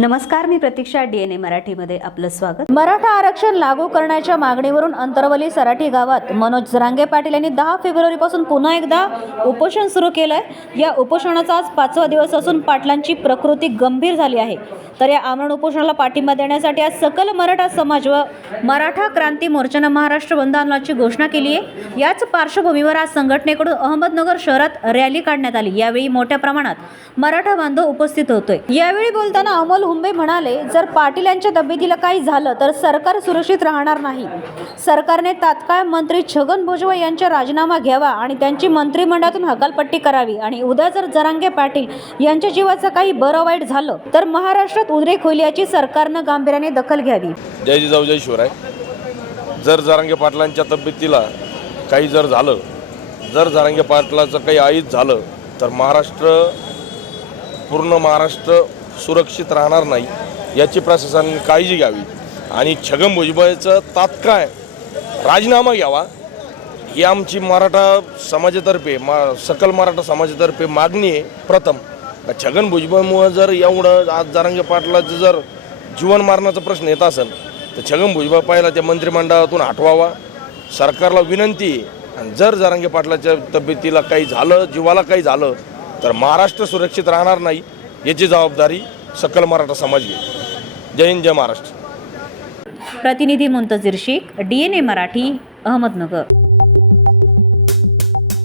नमस्कार मी प्रतीक्षा D N ए मराठीमध्ये आपलं स्वागत. मराठा आरक्षण लागू करण्याच्या मागणीवरून अंतरवली सराठी गावात मनोज जरांगे पाटील यांनी दहा फेब्रुवारीपासून पुन्हा एकदा उपोषण सुरू केलं आहे या उपोषणाचा आज पाचवा दिवस असून पाटलांची प्रकृती गंभीर झाली आहे. तर या आमरण उपोषणाला पाठिंबा देण्यासाठी आज सकल मराठा समाज व मराठा क्रांती मोर्चानं महाराष्ट्र बंद आंदोलनाची घोषणा केली आहे. याच पार्श्वभूमीवर आज संघटनेकडून अहमदनगर शहरात रॅली काढण्यात आली. यावेळी मोठ्या प्रमाणात मराठा बांधव उपस्थित होतोय. यावेळी बोलताना अमोल हुंबे म्हणाले जर पाटील यांच्या तब्येतीला काही झालं तर सरकार सुरक्षित राहणार नाही. सरकारने तात्काळ मंत्री छगन भुजबळ यांचा राजीनामा घ्यावा आणि त्यांची मंत्रिमंडळातून हकालपट्टी करावी. आणि उद्या जर जरांगे पाटील यांच्या जीवाचं काही बरं वाईट झालं तर महाराष्ट्रात उद्रेक होईल याची सरकारनं गांभीर्याने दखल घ्यावी. जय जिजाऊ जय शिवराय. जर जरांगे पाटलांच्या तब्येतीला काही जर झालं जर जरांगे पाटलाचं काही आईच झालं तर महाराष्ट्र पूर्ण महाराष्ट्र सुरक्षित राहणार नाही याची प्रशासनाने काळजी घ्यावी. आणि छगन भुजबळचं तात्काळ राजीनामा घ्यावा ही आमची मराठा समाजातर्फे मा सकल मराठा समाजातर्फे मागणी आहे प्रथम. छगन भुजबळमुळं जर एवढं आज जरांगे पाटलाचं जर जीवन मारण्याचा प्रश्न येत असेल तर छगन भुजबळ पाहिला त्या मंत्रिमंडळातून हटवावा. सरकारला विनंती आहे आणि जर जरांगे पाटलाच्या तब्येतीला काही झालं जीवाला काही झालं तर महाराष्ट्र सुरक्षित राहणार नाही. याची जबाबदारी सकल मराठा समाज घेईल. जय हिंद जय महाराष्ट्र. प्रतिनिधी Muntazir Shaikh D N A Marathi Ahmednagar.